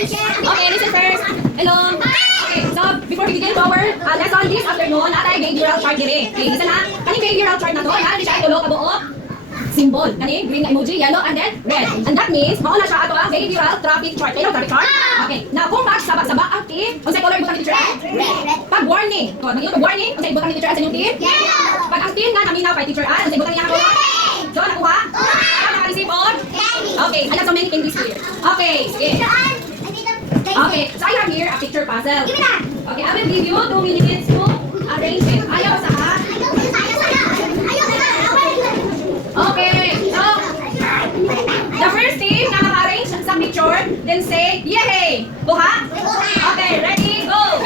Okay, listen first. Hello. Okay, so before we begin to our lesson this afternoon, natay behavioral chart dire. Okay, listen na. Kaning behavioral chart na to, yan, di siya tulo kabuo. Symbol. Kaning green na emoji, yellow, and then red. And that means, mauna siya ato ang behavioral traffic chart. Kayo, traffic chart? Okay. Now, kung magsaba-saba ang team, kung sa'yo color ibutan ni teacher, Red. pag warning. Kung mag-iyon pag warning, kung sa'yo ibutan ni teacher sa inyong team, Yellow. pag ang team nga naminaw kay teacher, kung sa'yo ibutan niya ako, so, nakuha? Naka-receive on? Okay, I have so many things here. Okay, sige. Okay, so I have here a picture puzzle. Give me that. Okay, I will give you 2 minutes to arrange it. Ayaw sa ha? Okay, so the first team na maka-arrange sa picture, then say, yay! Buha? Okay, ready, go!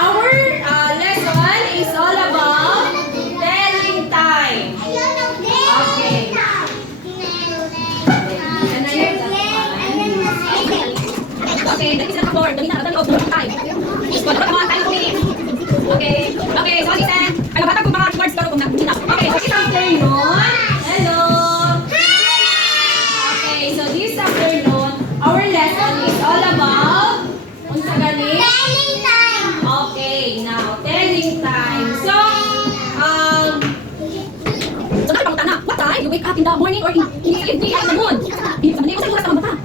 Our lesson is all about telling time. Okay. Okay, dali sila ka-board. Dali na, dali na, open time. So, dapat mga time ko Okay. Okay, so listen. Ano ba kung mga words ko kung nag-ginap? Okay, so this afternoon. Hello. Okay, so this afternoon, our lesson is all about unsa gani? Okay, now telling time. So dapat pang tana. What time you wake up in the morning or in the evening at the moon? Hindi sa manay ko sa oras ka mabata.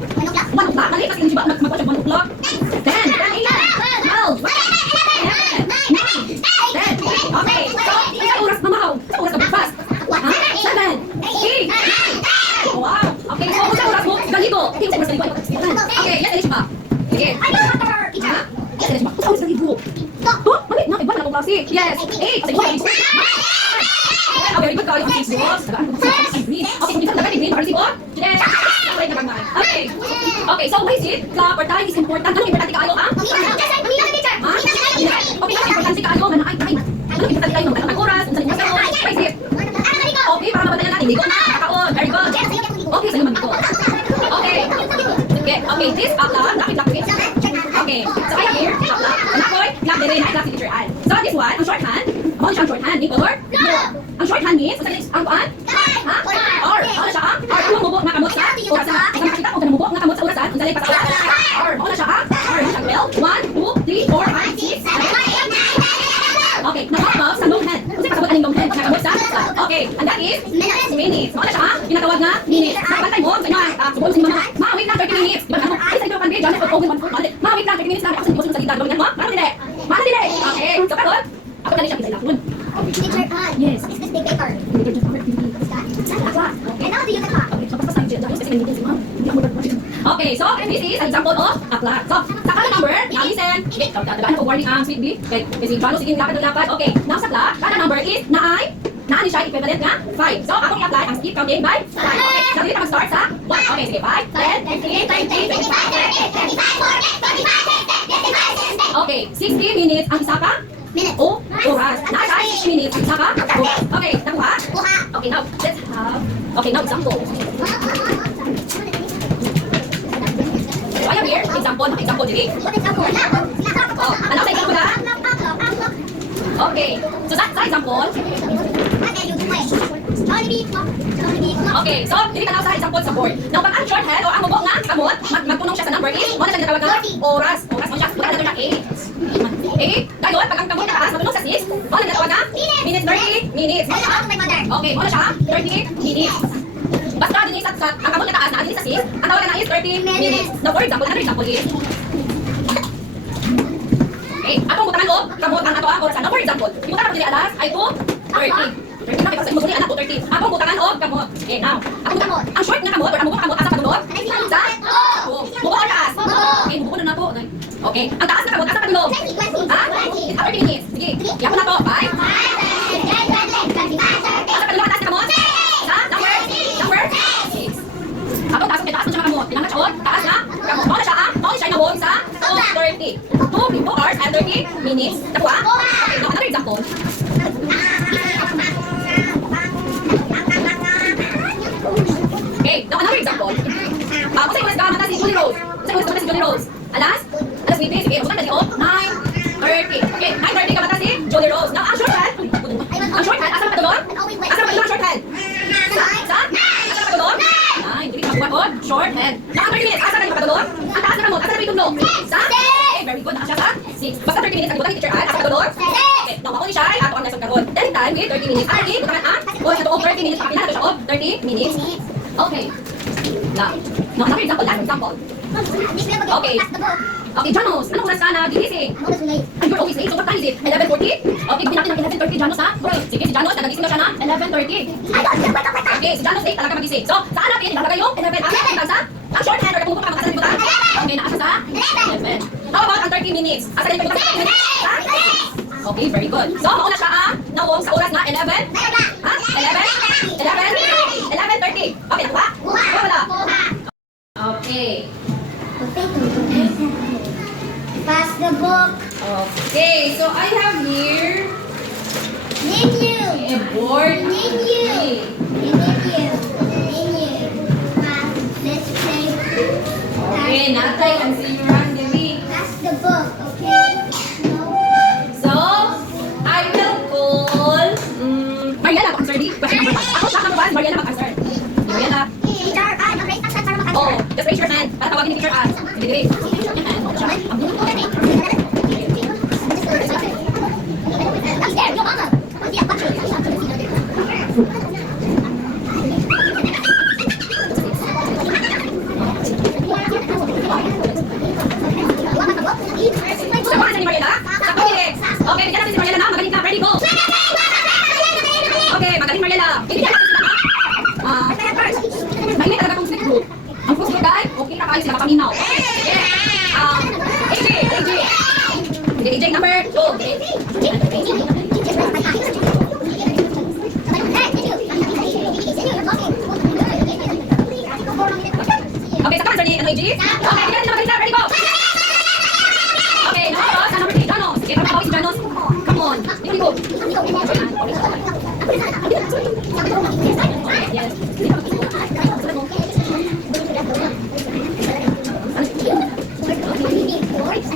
1 o'clock, dali kasi hindi ba magpapasya 1 o'clock? 10, 10 a.m. 12, 11, 10. Okay, so sa oras mamahaw, sa oras ka breakfast. Ha? 7, 8. Wow. Okay, so sa oras mo, galigo. Okay, sa oras galigo. Okay, yes, Elisha. Sige. Ha? Yes, Elisha. Sa oras galigo. Oh, mali, nakaiba na akong klase. Yes, 8. Kasi ko okay, very good. Kawali ang 6 balls. Okay, kung isang dapat i-green, party po. Yes. Okay. Okay, so why is it? Club or time is important. Anong importante kaayo, ha? Ha? Okay, anong importante kaayo? Manang ay. Anong importante kaayo? Manang oras, kung saan yung masarap. Why is it? Okay, para mabatayan natin. Ligo na, kakaon. Very good. Okay, sa'yo mag-ligo. Okay. Okay, this outline, nakit lang ko. Okay, so I have here, outline. Anakoy, black din rin, ay black si teacher Ann. So this one, ang shorthand. Ano siya ang shorthand? Ni color? No. Ang shorthand means, ang kuan? Ha? Or, ano siya ang? Or, kung mubok na kamot sa orasan. Kung makita mo, kung mubok na kamot sa orasan, kung salay pa sa orasan. Or, ano siya ang? Or, ano siya ang 12, 1, 2, 3, 4, 5, 6, 7, 8. Okay, nakakabot sa long hand. Kung saan pasabot aning long hand, nakakabot sa okay, and that is minutes. Ano siya ang? Ginatawag na minutes. Nakabantay mo, sa inyo ang subol sa inyo mga, wait lang 30 minutes. Diba ano? Ay, sa ito kanbi, John, ito, open, 1 foot, wait lang 30 minutes lang. Ako sa ito sa salita, gawin mo? Mano dili? Mano dili? Okay, so karon, ako dali siya kinailangan. Yes. Is this big paper? Okay. And how do you use the clock? Okay, so tapos tayo dyan. Kasi may meeting si ma'am. Hindi ako mag-work. Okay, so this is an example of a clock. So, sa kada number, now listen. Okay, tagaan ko warning ang sweet bee. Okay, kasi John, sige, lapad. Okay, now sa clock, kada number is naani siya equivalent nga 5. So, akong i-apply ang speed counting by 5. Okay, so dito mag-start sa 1. Okay, sige, 5, 10, 15, 20, 25, 30. Okay, 60 minutes ang isa ka? Minute. O, oras. Nasa 60 minutes ang isa ka? Oras. Okay, nakuha? Okay, now, let's have, okay, now example. So, I have here, example, dili. What example? Oh, ano sa example na? Okay, so sa example, okay, so, dili ka na sa example sa board. Now, pag ang shorthand o ang mubok nga kamot, magpunong siya sa number is, ano siya tinatawag na? Oras. Oras mo siya. Punta na na 8. 8. Gayon, pag ang kamot na taas, magpunong sa 6, ano tinatawag na? Minutes. 30 minutes. Okay, ano siya? 30 minutes. Basta din sa ang kamot na taas na din sa 6, ang tawagan na is 30 minutes. Now, for example, another example is, okay, atong butangan ko, kamot ang ato ang oras. Now, for example, yung butangan ko dili alas ay 2:30. 30 na kasi mo anak ko 30. Akong butangan og kamot. Okay, now. Akong kamot. Ang short nga kamot or ang mubok kamot asa padulog? Sa? Mubok or taas? Okay, mubok na to. Okay, ang taas na kamot asa padulog? Ha? 30 minutes. Sige. Yapo na to. 5. Asa padulong taas na kamot? Sa number 6. Ako taas mo siya kamot. Pinangat siya taas na. Kamot. Mao na siya mao siya nawon sa 2:30. 2 hours and 30 minutes. Nakuha? Okay, now another example. Okay, now another example. Kung sa'yo oras gamata si Julie Rose. Kung sa'yo oras gamata si Julie Rose. Alas 20. Sige, kung sa'yo 9:30. Okay, 9:30 gamata si Julie Rose. Now, ang shorthand. Ang shorthand, asa na padulong? Asa na padulong ang shorthand? Asa na padulong? 9. Hindi ka makuha ko. Shorthand. Now, ang 30 minutes, asa na yung padulong? Ang taas na kamot, asa na may tunog? Sa? Okay, very good. Naka siya sa 6. Basta 30 minutes, ang ibutan ni Teacher Ann. Asa na padulong? Okay, now, makuha ni siya. Ato ang lesson karon. Then time with 30 minutes. Ang 30, butakan ang? O, ito 30 minutes. Pakapinahan ito siya. 30 minutes. Okay. Now, another example. Last example. Okay. Okay, Janos, anong oras ka na gigising? Ay, you're always late. So what time is it? 11:40? Okay, gawin natin ng 11:30, Janos, ha? Okay, sige, si Janos, nagagising na siya na 11:30. Okay, si Janos late talaga magising. So, saan natin ilalagay yung 11? Ang shorthand, or kung pupunta ka, makasal yung butan? Okay, naasa sa 11. How about ang 30 minutes? Asa na yung butan sa 30 minutes? Ha? Okay, very good. So, mauna siya nawong sa oras na 11? Ha? 11? 11:30. Okay, nakuha? Wala. Okay. Pass the book. Okay, so I have here Name you. a board. Name you. Let's play. Okay, Natay and si Randy. Pass the book, okay? No. So, I will call Mariela mag-answer di. Question number 1. Ako, number 1, Mariela mag-answer. Mariela. Teacher, mag-raise ang para mag-answer. Oh, just raise your hand para tawagin ni Teacher Ann. Hindi, raise your hand. There, your mama. So, kung ni Mariela? Sa pagkilig. Okay, bigyan natin si Mariela na. Magaling ka. Ready, go. Okay, magaling Mariela. Bigyan natin sila. Mainit talaga kung sleep group. Ang first group guys, okay na kayo sila makaminaw. Okay. AJ. Sige, AJ number 2. Okay, sa answer ni AJ. Okay, bigyan natin magaling ka. Ready, go. Okay, now, sa number 3, Janos. Okay, para makawin si Janos. Come on. Ready, go. Yes.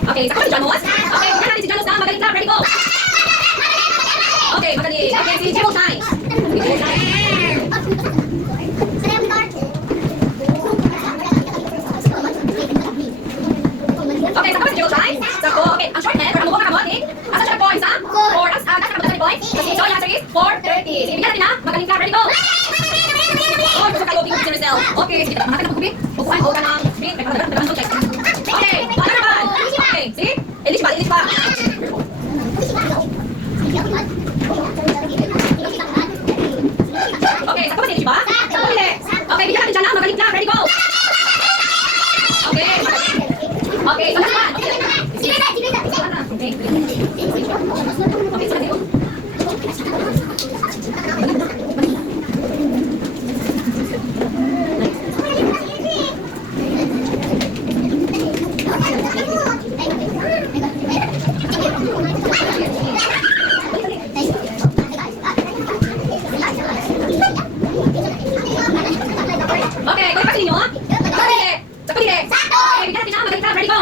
Okay, sa si Janos. Okay, bigyan natin si Janos na magaling ka. Ready, go. Okay, magaling. Okay, si Jero Shine. Okay, sa si Jero Shine. Sako. Okay, ang shorthand, pero mukha ka mo, eh. Asa siya points, ha? 4. Asa ka magaling points? Okay, so yung answer is 4:30. Sige, bigyan natin na. Magaling ka. Ready, go. Oh, gusto ka lobby with yourself. Okay, sige, makakita ng kubi. Upuan, hold ka ng screen. May pagkakaroon ng check. Okay, ano naman? Okay, see? Eligible. Okay, sa kapatid, ba? Okay, bigyan natin siya na. Magaling ka. Ready, go. Okay, okay, so naman. Okay. Okay, so natin. Okay, kung kasi ninyo, sa kapatid. Okay, bigyan natin na. Magaling ka. Ready, go.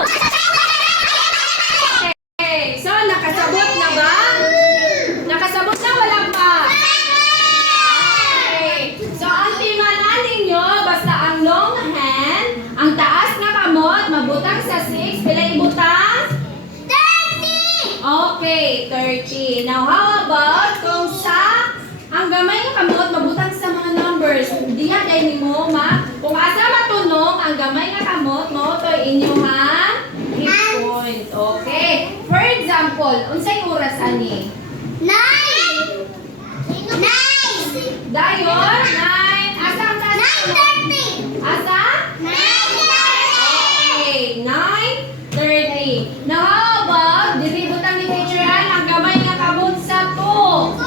Okay, so nakasabot na ba? Nakasabot na, wala pa. Okay, so ang tingalan ninyo, basta ang long hand, ang taas na kamot, mabutang sa 6, pila ibutang? 30! Okay, 30. Now, how about kung sa ang gamay ng kamot, mabutang sa mga numbers. Diyan ay mo, ma. Kung asa matunong, ang gamay na kamot mo, to inyong hit point. Okay. For example, unsay oras ani? 9! Dayon, 9. Asa ang taas? 9:30! Asa? 9:30! Okay, 9:30. Now, how about, dili butang ni Teacher Ann, ang gamay nga kamot sa 2.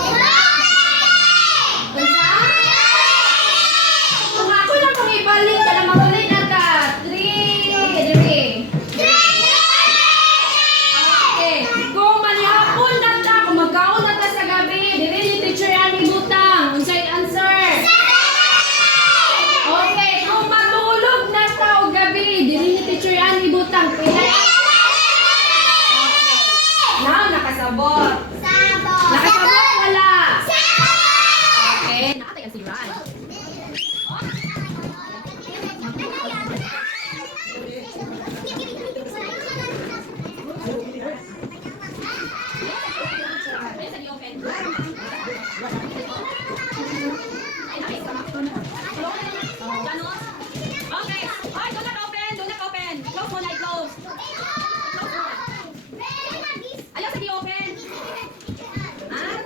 Sabot. Sabot. Nakasabot, wala. Seven. Okay, nakatayan si Ran. Ayun, sa di-open. Janos? Okay. Ay, do not open. Do not open. Close muna, i-close. Close muna. Ayaw sa di-open. Ah,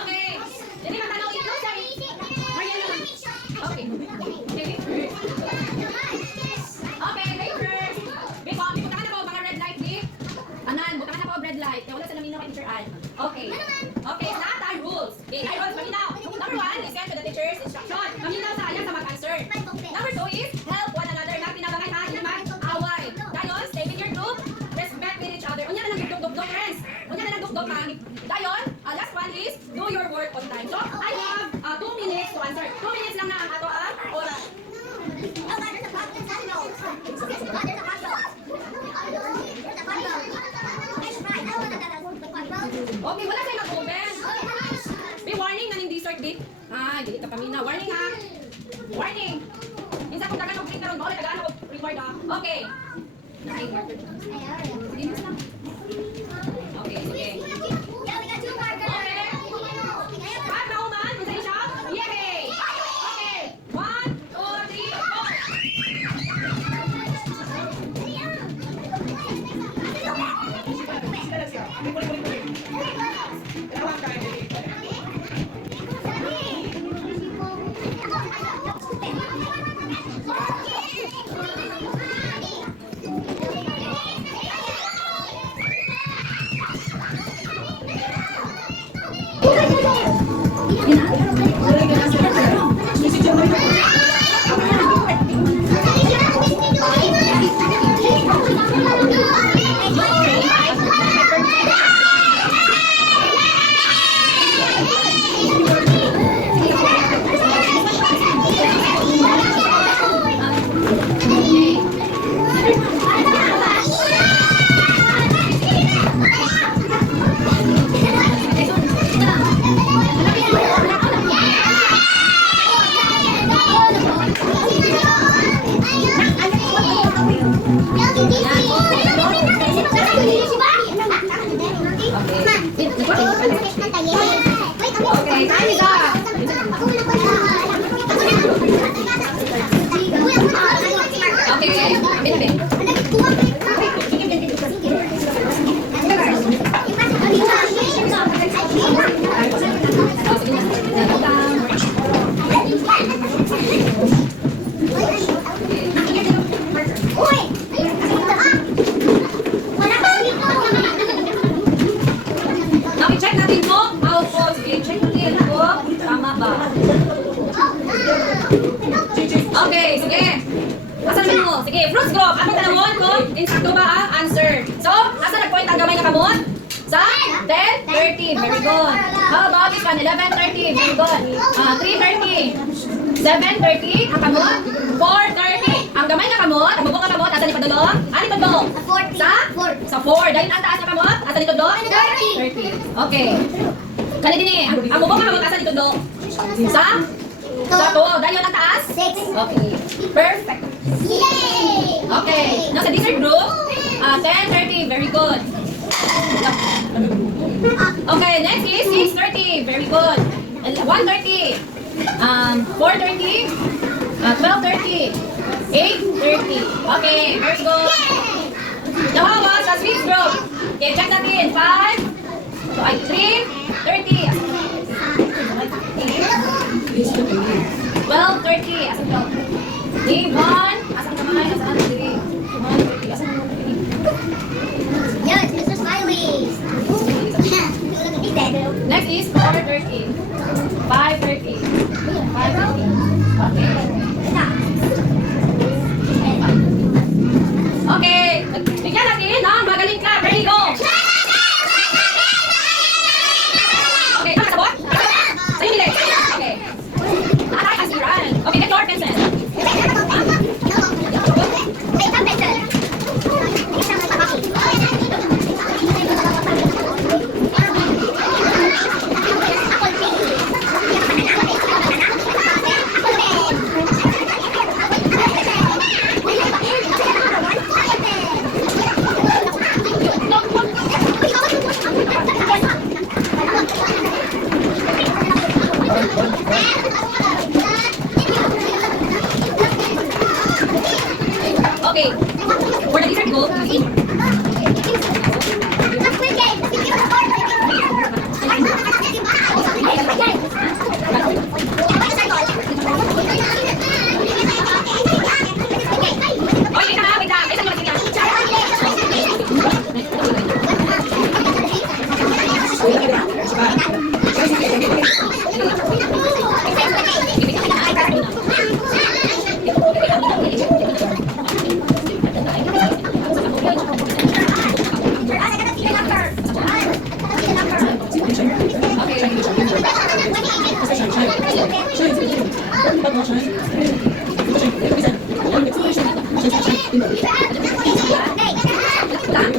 okay. Jadi matanaw i-close sa Mariana. Okay. Okay, papers. Biko, buta ka na po, mga red light, di? Tanan, buta ka na po, red light. Kaya wala sa namin na kay Teacher Ann. Okay. Okay, sa time rules. Okay, time rules, paminaw. Number 1, listen to the teacher's instruction. Paminaw sa kanya sa mag-answer. Number 2 is, help one another. Na pinabangay ha, hindi mag-away. Dayon, stay with your group. Respect with each other. Unya na lang dugdog, friends. Unya na lang dugdog, ha. Dayon, last one is, do your work on time. So, I have 2 minutes to answer. 2 minutes lang na ang ato ang oras. Okay, wala kayo nag-open. May warning na hindi start date. Ah, dili ka pamina. Warning ha. Warning. Minsan kung dagan og-print karon bawal dagan og reward ha. Okay. Okay, sige. Pag nauman, kung sa'yo siya, yay! Okay. 1, 2, 3, go! Okay, time is up. Okay, bin. Okay, check natin mo. How false. Okay, check natin kung tama ba. Okay, sige. Asan naman mo? Sige, fruits group. Ako tanongon kung insakto ba ang answer. So, asa nag-point ang gamay na kamot? Sa 10:30. Very good. How about this one? 11:30. Very good. 3:30. 7:30. Ang kamot? 4:30. Ang gamay na kamot, ang bubong na kamot, asa ni padulong? Ani padulong? Sa 4. Dahil ang taas na kamot, asa ni tudlo? 30. Okay. Kani din eh. Ang bubong na kamot, asa ni tudlo? Sa 2. Dahil ang taas? 6. Okay. Perfect. Yay! Okay. Now sa dessert group, 10:30. Very good. Okay, next is 6:30. Very good. 1:30. 4:30. 12:30. 8:30. Okay, very good. Now how about sa sweets group? Okay, check natin. 5. So, 3:30. 12:30. Asan 12? 1. Asan kamay? Asan 3? 1:30. Asan 1:30? Yes, Mr. Smiley. Next is 4:30. 5:30. 5:30. Okay. Okay. Bigyan natin ng magaling ka. Ready, go! Okay, tama sabot? Sa'yo nila. Okay. Nakakay kasi run. Okay, get your pencil.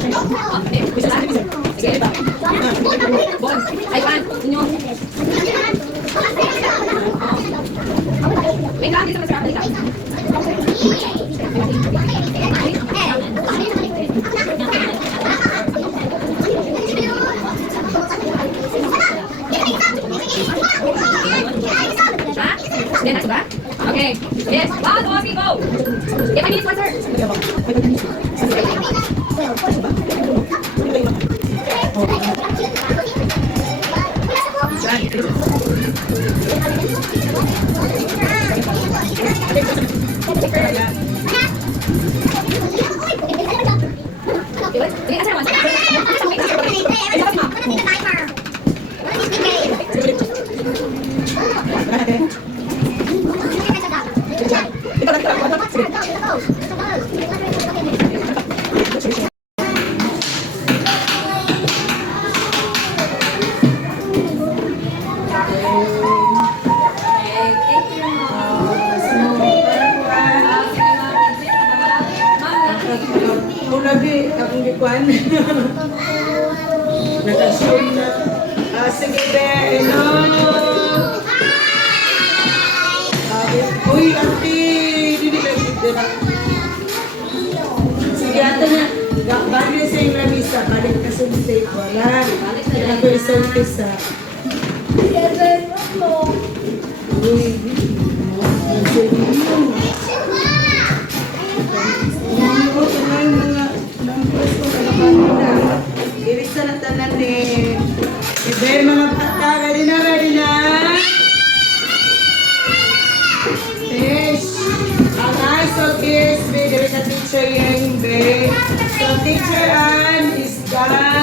Bisa lagi, bisa. Sige, iba. Bon, ay, pan, inyo. Wait lang, dito masarap balikan. Ha? Hindi, next ba? Okay. Yes. 1, 2, 3, go! Okay, 5 minutes, one, sir. Sige, answer naman. Mulabi, akong gikuan. Nag-assume na. Sige, be, hello. Uy, auntie, hindi ka dito. Sige, ato na. Balik sa yung lamisa, balik ka sa tape. Wala. Kaya ko isang pisa. Uy, ang sarili mo. Irisa na tanan eh. Ibe, mga bata, ready na, ready na? Fish. Ang eyes of kiss, be, dire ka teacher yung be. So, teacher Ann is done.